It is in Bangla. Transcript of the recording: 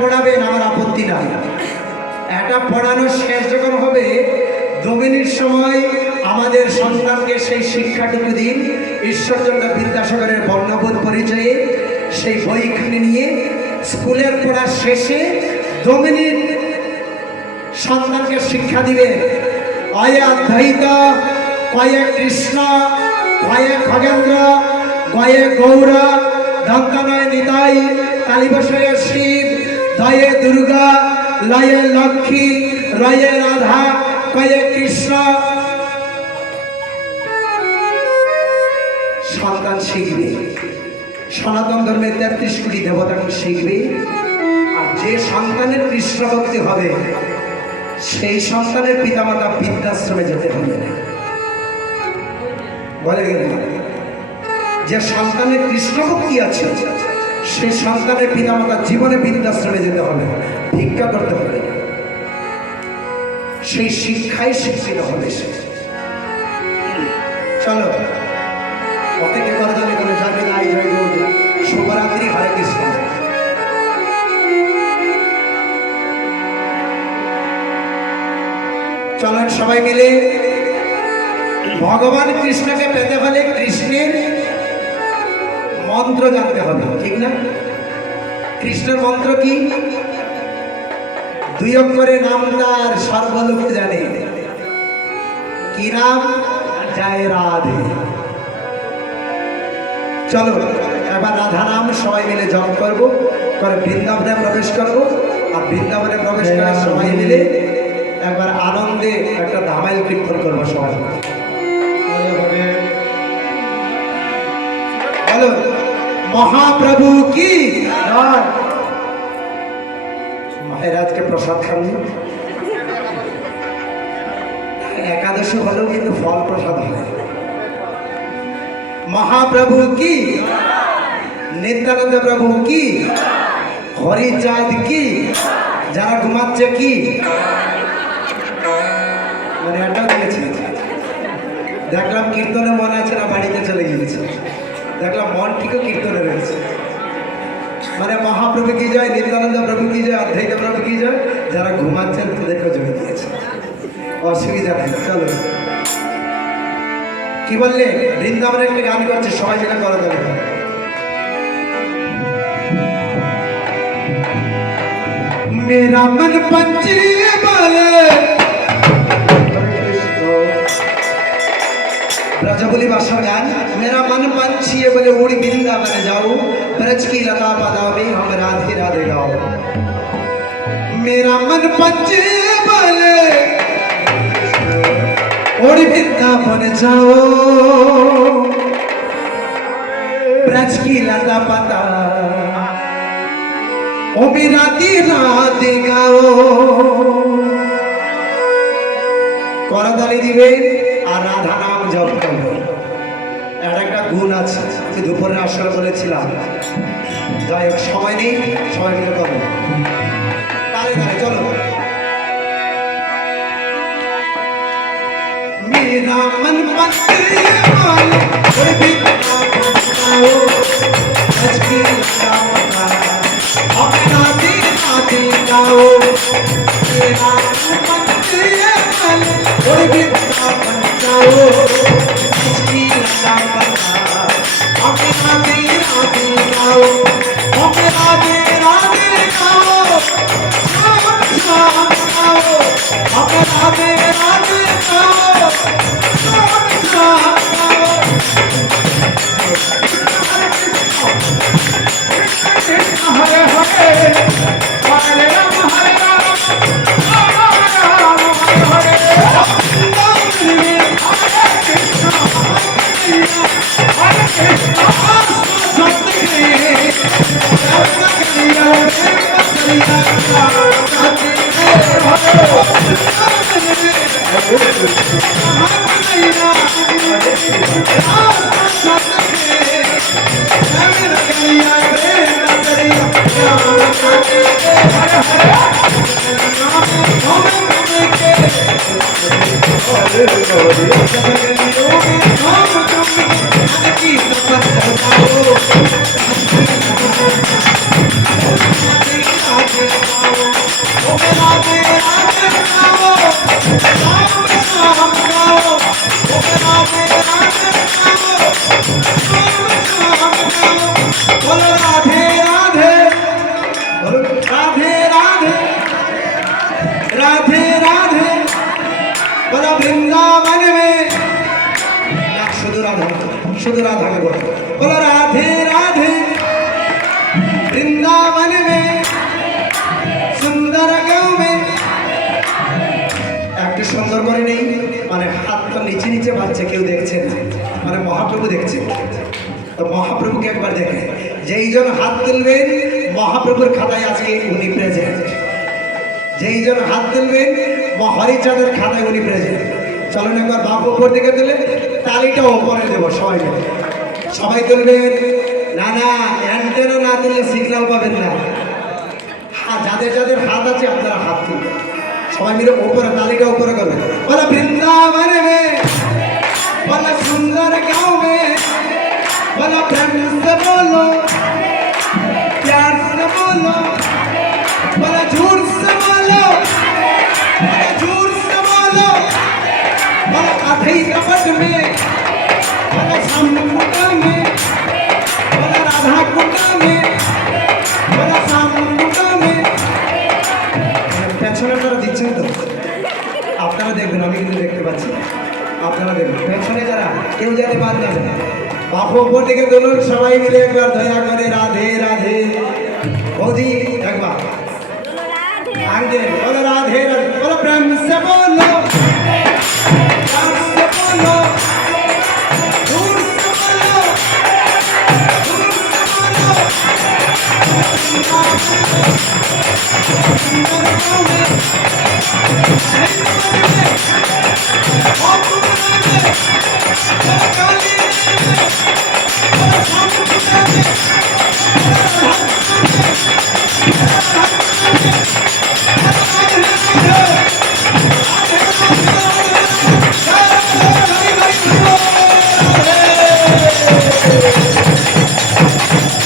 পড়াবেন, আমার আপত্তি নাই। এটা পড়ানোর শেষ যখন হবে, 2 মিনিট সময় আমাদের সন্তানকে সেই শিক্ষাটুকু দিন। ঈশ্বরচন্দ্র বিদ্যাসাগরের বর্ণবোধ পরিচয়ে সেই বইখানে নিয়ে স্কুলের পড়া শেষে 2 মিনিট সন্তানকে শিক্ষা দিবে। অয়ে অদ্বৈত, কয়ে কৃষ্ণ, কয়ে খগেন্দ্র, গয়ে গৌর, দন্তনয় নিতাই, কালীবসয়ে শিব, দয়ে দুর্গা, লয়ে লক্ষ্মী, রয়ে রাধা, কয়ে কৃষ্ণ। সন্তান শিখবে। সনাতন ধর্মের 33 কোটি দেবতাকে শিখবে। আর যে সন্তানের কৃষ্ণ ভক্তি হবে, সেই সন্তানের পিতামাতা বৃদ্ধাশ্রমে যেতে হবে না। বলে গেল, যে সন্তানের কৃষ্ণ ভক্তি আছে, সেই সন্তানের পিতামাতা জীবনে বৃদ্ধাশ্রমে যেতে হবে, ভিক্ষা করতে হবে। সেই শিক্ষাই শিক্ষিত হবে সে। চলো, অনেকে করদানি করে যাবে না, এই জয় গৌর, শুভরাত্রি, হরে কৃষ্ণ। চলেন সবাই মিলে ভগবান কৃষ্ণকে পেতে হলে কৃষ্ণের মন্ত্র জানতে হবে, ঠিক না? কৃষ্ণের মন্ত্র কি? 2 অক্ষরে নাম তার, সর্বলোকে জানে। কি নাম? জয় রাধে। চলো এবার রাধা নাম সবাই মিলে জপ করবো, করে বৃন্দাবনে প্রবেশ করবো। আর বৃন্দাবনে প্রবেশ করার সবাই মিলে একবার আনন্দে একটা ধামাইল কীর্তন করবো সবাই। বলো মহাপ্রভু কি। মহারাজকে প্রসাদ খাননি, একাদশী হলেও কিন্তু ফল প্রসাদ হয়। মহাপ্রভু কি, নিত্যানন্দ প্রভু কি, হরিচাঁদ কি, যারা ঘুমাচ্ছে কি, মানে এটাও দিয়েছে। দেখলাম কীর্তনে মনে আছে না, বাড়িতে চলে গিয়েছে। দেখলাম মন ঠিকও কীর্তনে রয়েছে। মানে মহাপ্রভু কি জয়, নিত্যানন্দ প্রভু কি জয়, অদ্বৈত প্রভু কি জয়, যারা ঘুমাচ্ছেন তাদেরকেও জয় দিয়েছে। অসুবিধা নেই। চলো, কি বললে? বৃন্দাবনে একটা গান করছে, সবাই মিলে করা যাবে। मेरा मन पंछी बोले, ब्रजबुली भाषा गान। मेरा मन पंछी बोले उड़ी वृंदावन जाऊं, ब्रज की लता पदा में हम राधे राधे गाओ। मेरा मन पंछी बोले उड़ी वृंदावन जाओ, ब्रज की लता पदा ओ मेरा राधे गाओ। করতালি দিবে আর রাধা নাম জপ করবে। এর একটা গুণ আছে, যে দুপুরে আসলে বলেছিলাম। যাই হোক, সময় নেই, সবাই মিলে করবো। তালে তালে চলো। मेरा मन पंछी बोले उड़ी वृंदावन जाओ, ब्रज की लता पदा हम राधे राधे गाओ। मेरा मन पंछी बोले उड़ी वृंदावन जाओ, ब्रज की लता पदा हम राधे राधे गाओ। हम राधे राधे गाओ, श्याम श्याम गाओ। हम राधे राधे गाओ, श्याम श्याम गाओ। हरे हरे हरे राम हरे राम, राम राम हरे हरे। শুধু রাধাকে বলো, বলো রাধে রাধে বৃন্দাবন মে সুন্দর গাঁও মে। একটু সুন্দর করে নেই, মানে হাতটা নিচে নিচে বাজছে, কেউ দেখছেন না, মানে মহাপ্রভু দেখছেন। তো মহাপ্রভুকে একবার দেখে, যেই জন হাত তুলবেন মহাপ্রভুর খাতায় আজকে উনি প্রেজেন্ট। যেই জন হাত তুলবেন হরিচাঁদের খাতায় উনি প্রেজেন্ট। চলুন একবার বাপ উপর দিকে তুলে তালিটাও ওপরে দেবো সবাই মিলে। সবাই তুলবেন। না না, অ্যান্টেনা না তুললে সিগন্যাল পাবেন না। হ্যাঁ, যাদের যাদের হাত আছে আপনারা হাত তুলবেন, সবাই মিলে উপরে তালিকা উপরে করবেন। বলো বৃন্দাবন মে, বলো সুন্দর গাঁও মে, বলো প্রেম से बोलो, प्यार से बोलो, बोलो झूठ से बोलो, बोलो झूठ से बोलो, बोलो अधई कपट में, बोलो श्याम कुटा में, बोलो राधा कुटा में, बोलो श्याम कुटा में। পেছনে তারা দিচ্ছেন তো, আপনারা দেখবেন, আমি কিন্তু দেখতে পাচ্ছি। আপনারা দেখবেন পেছনে যারা, কেউ যাতে বাদ যাবে না। বাপ উপর দিকে তুলুন সবাই মিলে একবার দয়া করে রাধে রাধে। বৌদি একবার আঙ্গে বলো রাধে রাধে।